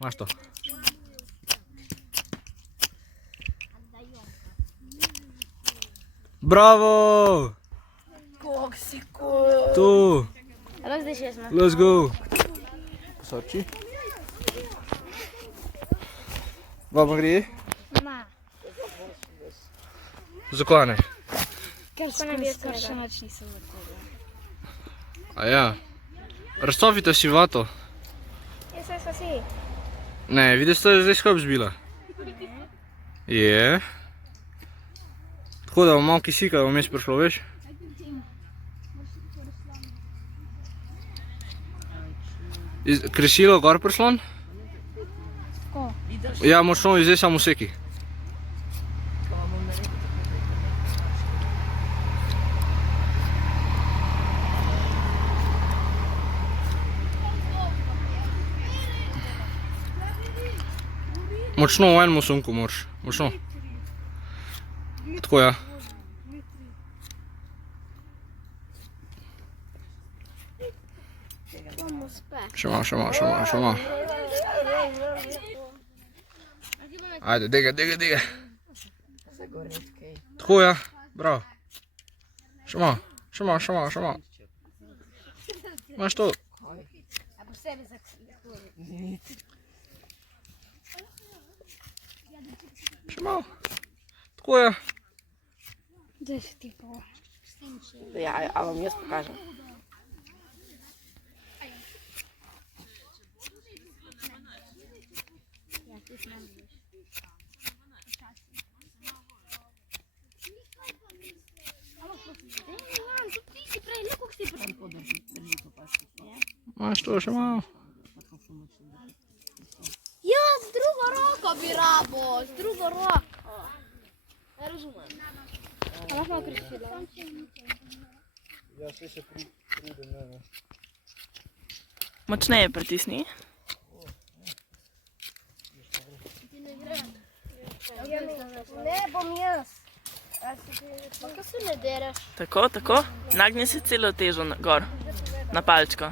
Imaš to. Bravo! Kako si cool. Tu. Lahko zdaj še smo. Let's go. Soči. Baba gre? Ma. Zakaj ne? Ker pa ne bi skoraj še noč nisem vrtela. A ja. Razcofite si vato. Ja, saj so si. Ne, vidiš, to je zdaj skupaj zbila. Je. Tako da vam malo kisika vmes prišlo, veš? Krešilo gor prišlon? Tako. Ja, močno zdaj samo seki. Močno v enem sunku moraš, močno. Tako ja. Še malo. Ajde, dega. Tako ja, bravo. Še malo. Imaš to. Še malo. Tako je. Zdaj si ti pa. Ja, a vam jaz pokažem. Imaš to še malo. Ja, z drugo roko bi rabo, z drugo roko. Ne razumem. A lahko krešila? Ja, sve se pride, ne. Močneje pritisni. Ne, bom jaz. Kako se ne dereš? Tako. Nagni si celo težo gor, na palčko.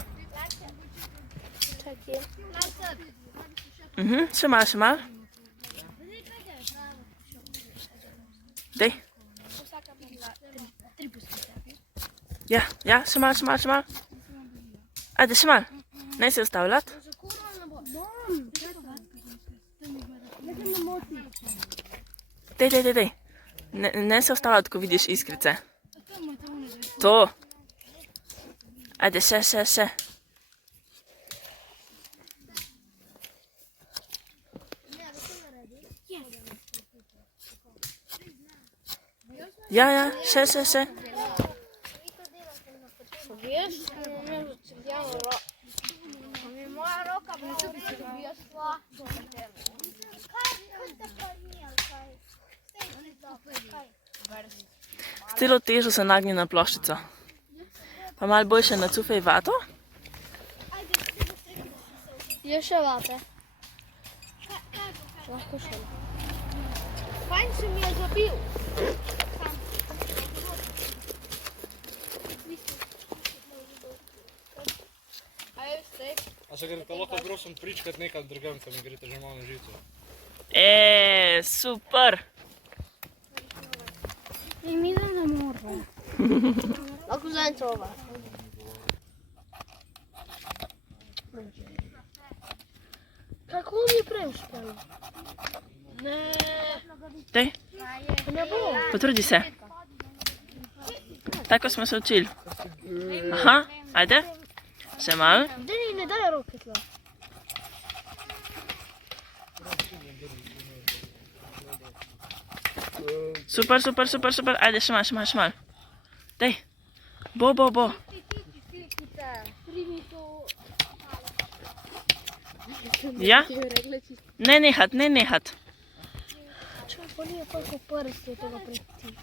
Čakaj. Še malo. Dej. Ja, še malo. Ajde, še malo. Ne si ustavljati. Dej. Ne se ustavljati, ko vidiš iskrice. To. Ajde, še. Ja, še. Veš, ne začeljamo roko. Moja roka bo jaz lahko. Celo težo se nagni na ploščico. Pa malo boljše nacufaj vato. Je še vate. Lahko še. Fajn se mi je zabil. A se grete lahko prosim pričkat nekaj drugam, ko mi grete že malo na žico? Super! In mi da ne moramo. Lahko vzem čova. Kako mi prej uspelo? Ne. Dej, Ne bo. potrudi se. Tako smo se učili. Aha, ajde. Še malo. Ne daj roke tla. Super. Ajde, še malo. Dej. Bo. Ja? Ne nehat. Čakaj, pa nije koliko prst je tega priti.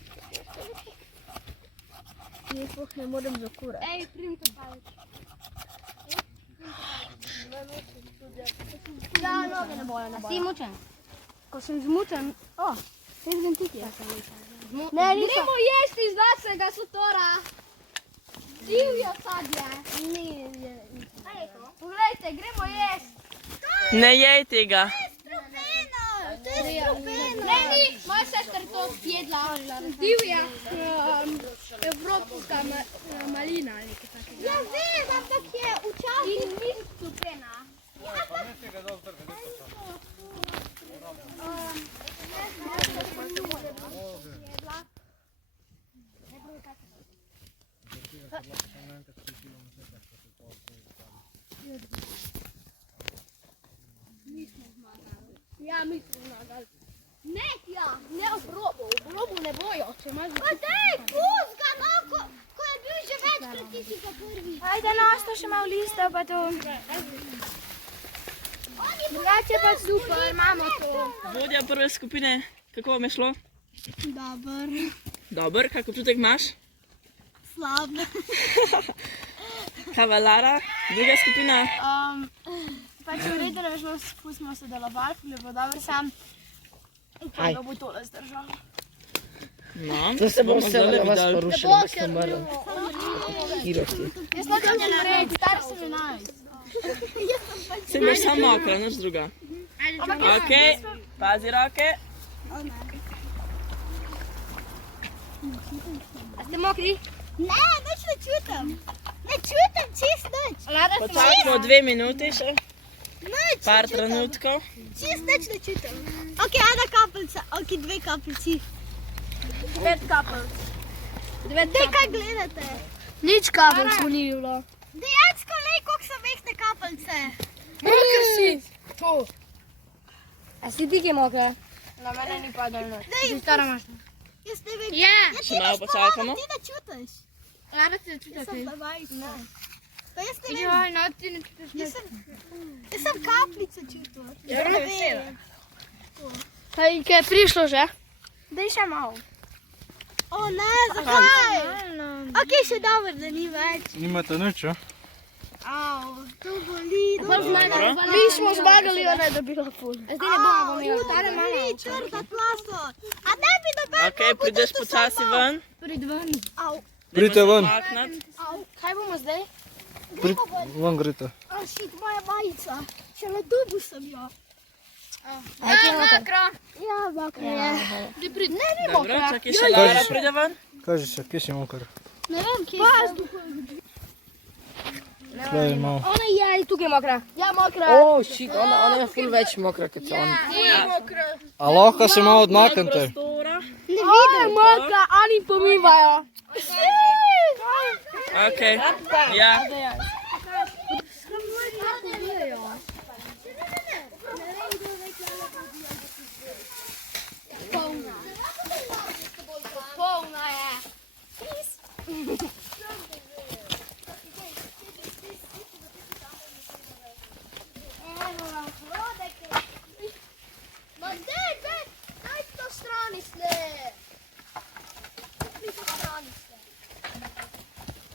Jaz sploh ne morem zakurati. Ej, prim te palič. Ja, noge ne bojo. Si mučen? Ko sem zmučen, sem zgentiti. Ne, nisem. Gremo jesti iz našega sotora. Divjo sadje. Poglejte, gremo jesti. Ne jej tega. Leni, moja sestra to jedla. Divja evropska malina ali nekaj takega. Ja, vem, ampak je včasih. In ni strupena. Ja, mi smo zmagali. Ne, ja, ne ob robu ne bojo, če imaš... Pa dej, pust ga, no, ko je bil že večkrat tistega prvi. Ajde, no, sto še malo lista, pa to. Drugače pa super, imamo to. Vodja prve skupine, kako vam je šlo? Dobar. Dober, kak občutek imaš? Slab. Kavalara, druga skupina. Pač v redu, ne veš, no, smo sodelovali, ful je bilo dobro, sam upam, da bo tole zdržalo. No, To se bo bomo vse zdajle na vas videli. porušilo, vas ne mrl. Hirosti. Jaz nekaj ne reči, star sem 11. Se boš sam mokra, nič druga. Ok, pazi roke. A ste mokri? Ne, nič ne čutim. Ne čutim čist nič. Počakajmo 2 minuti še. Par trenutkov. Čist nič ne čutim. Ok, ena kapljica, ok, 2 kapljici. 5 kapljic. Dej, kaj gledate? Nič kabel smo ni bilo. Dejansko lej, koliko so mehne kapljice. Mokr si. To. A si ti ki mokre? Na mene ni padalo nič. Ti stara imaš. Jaz ne vem. Ja. Še malo počakamo. Ti ne čutiš. Rada se čuta Sem kaj. pa vajs. Ne. Pa jaz ne vem. Joj, no ti ne čutiš Jaz sem kapljice čutil. Ja, vesela. Kaj je prišlo že? Dej še malo. O ne, zakaj? Ok, še dobro, da ni več. Nimate nič, ja? Au, to boli. Mi smo zmagali, ona je dobila ful. Zdaj ne bomo imeli. Stare malo. Črta tlaso. A ne bi dobil Ok, prideš počasi ven. Au, Pridite ven. Kaj bomo zdaj? Ven grite. a šit, moja majica. Še na dubu sem jo. Mokro. Ja, bakra je. Ne, ni Dobro, mokra. čakaj še Lara pride ven. Kaži se, kje si mokar? Ne vem, kje sem. Tle je malo. Ona je tukaj mokra. Ja, mokra. Oh, shit, ona je ful več mokra kot on. A lahko se malo odmaknete? Prostora. Ne vidim. Mokra, oni pomivajo. Ok, ja. Polna je. Ma dej, daj to strani sle.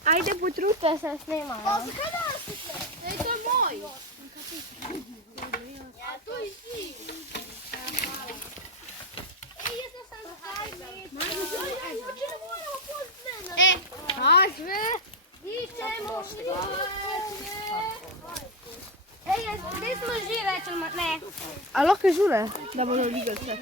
Ajde, potrudite se snemajo. Pa zakaj danes sle? Ej, to je moj. Ja, to je ti. Ej, jaz sem sam zakaj mi. Ja, če ne moremo post mene. Kažve. Ničemo Ej, zdaj smo že več ali manj. Ne. A lahko žure, da bodo videli vse.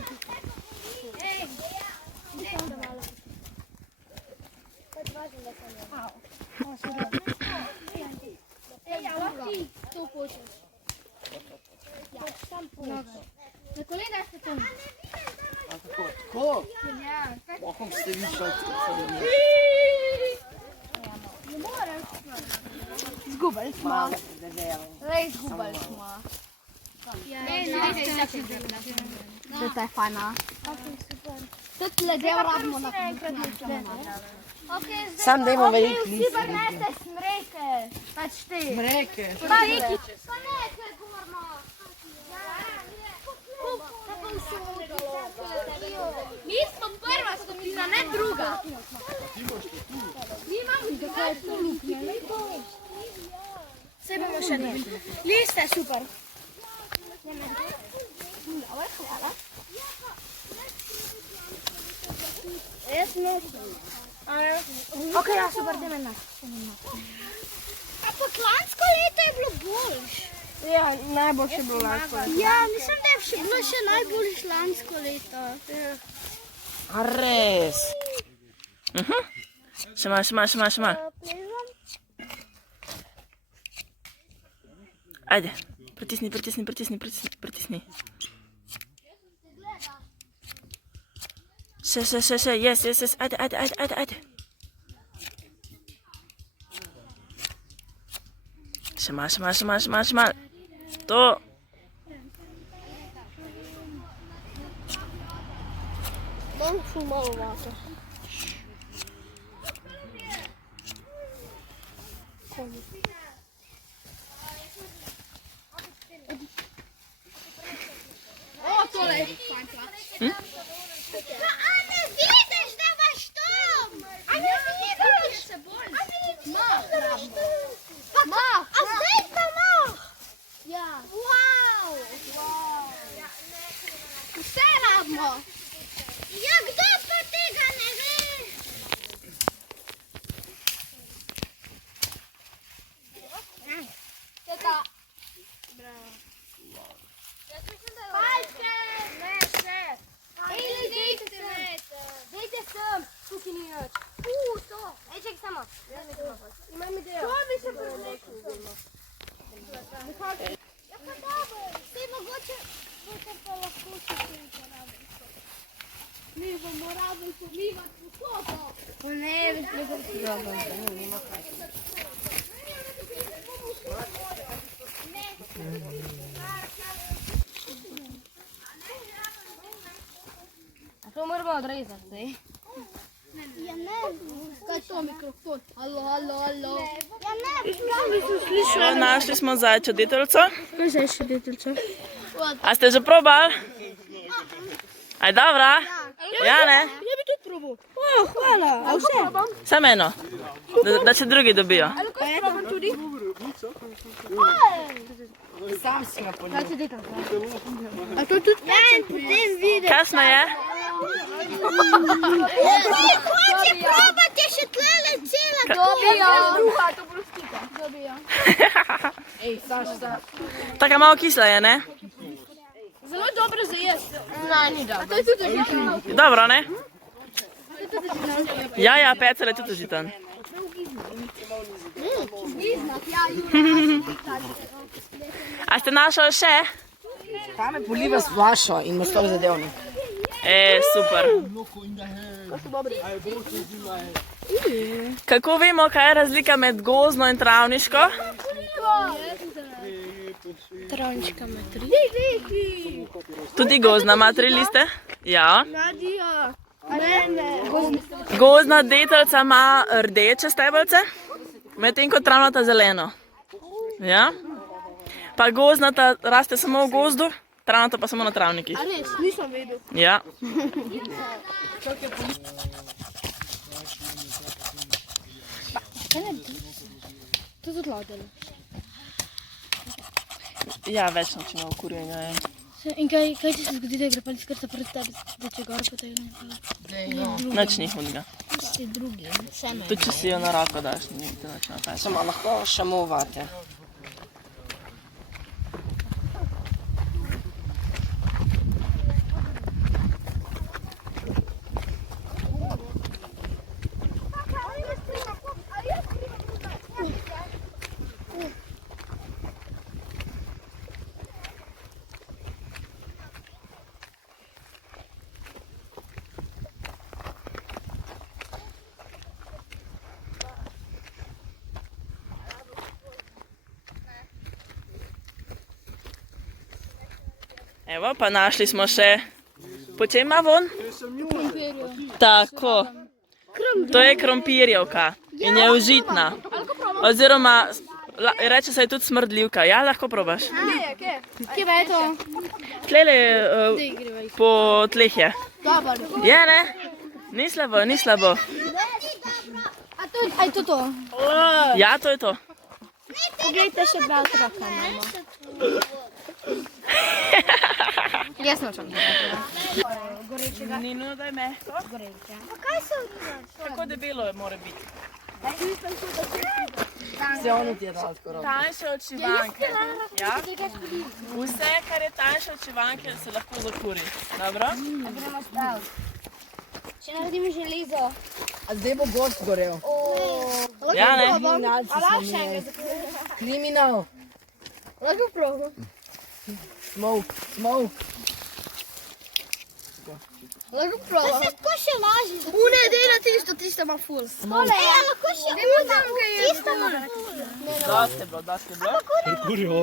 Ej, a lahko ti to počeš? Na kolena ste tam. Tako? Bohom ste vi šel. Zgubali smo. Rej zgubali smo. Ej, no, To je fajna. Tudi ledev rabimo na Sam dajmo veliko Vsi list. vrnete smreke. Pač ti. Mreke. Pa neki. pa ne, kaj gorno. Mi smo prva skupina, ne druga. Mi imamo Saj bomo še dobili. Liste, super. Jaz nosim. Ok, ja, super, daj me nas. A pa lansko leto je bilo boljš. Ja, najboljše bilo lansko leto. Ja, mislim, da je bilo še najboljše lansko leto. A res? Še malo. Ajde, pritisni. Še, yes, ajde. Še malo. To. Bom šel malo vate. O, tole je fajn plač. A ne vidiš, da imaš tam? A ne vidiš? Mah. A zdaj pa mah. Ja. Wow. Vse rabimo. Ja, kdo pa tega ne ve? Teta. Bravo. Palčke. Ne, še. Ej, dejte sem. Tukaj ni nič. To. Ej, čekaj samo. Imam idejo. To bi se prerekli. Ja, pa dobro. Sej mogoče boste pa lahko še kaj uporabili. Mi bomo rabili pomivati vsoto. Ne, A to moramo odrezati, zdaj? Ja, ne. Kaj je to mikrofon? Alo. Ja, ne. Našli smo zajčjo deteljico. Kaj zdaj še deteljica? A ste že probali? Aj, dobra? Ja, ne? Ja bi tudi probal. O, hvala. A vse? Samo eno. Da se drugi dobijo. A je tam tudi? Sam si ga poljubil. A to tudi ja, potem vidim. Kasno je? Ti hoče probati še tlele cela Dobijo. Ej, Saš, Taka malo kisla je, ne? Zelo dobro za jesti. ni dobro. To je tudi žitno. Dobro, ne? Ja, pecel je tudi užitan. A ste našli še? Ta me poliva s flašo in mostov zadevnik. Super. Kako vemo, kaj je razlika med gozdno in travniško? Travnička ima 3. Tudi gozdna ima 3 liste? Ja. Nadija. Gozdna deteljica ima rdeče stebelce, medtem ko travnata zeleno. Ja. Pa gozdnata raste samo v gozdu, travnata pa samo na travnikih. A res, nisem vedel. Ja. To je tudi ladelo. Ja, več načinov kurjenja je. In kaj ti se zgodi, da gre pa skrca pred tebi, da če gor potegne? Nič ni hudega. Tisti drugi, seme. Tudi če si jo na roko daš, ni ti nič napeče. Samo lahko šamovate. Evo, pa našli smo še. Po čem ima von? Tako. To je krompirjevka in je užitna. Oziroma, reče se je tudi smrdljivka. Ja, lahko probaš. Kje je to? Tlele po tleh je. Dobro. Je, ne? Ni slabo. A je to to? Ja, to je to. Poglejte še dva otroka imamo. Jaz nočem. Ni nujno, da je mehko. Kaj so? Tako debelo mora biti. Vse ono ti je dal skoraj. Tanjše od šivanke. Ja? Vse, kar je tanjše od šivanke, se lahko zakuri. Dobro? Gremo staviti. Če naredimo železo. A zdaj bo gost gorel. Ja, ne? Kriminalci smo mi. Kriminal. Lahko probam. Smoke, smoke. Lahko probam. Tako še lažje. Ne, dej na tisto ima ful. Lahko še Dej mu tam, kaj je. tisto ima. Dosti je bilo, dosti je bilo. Kurjo.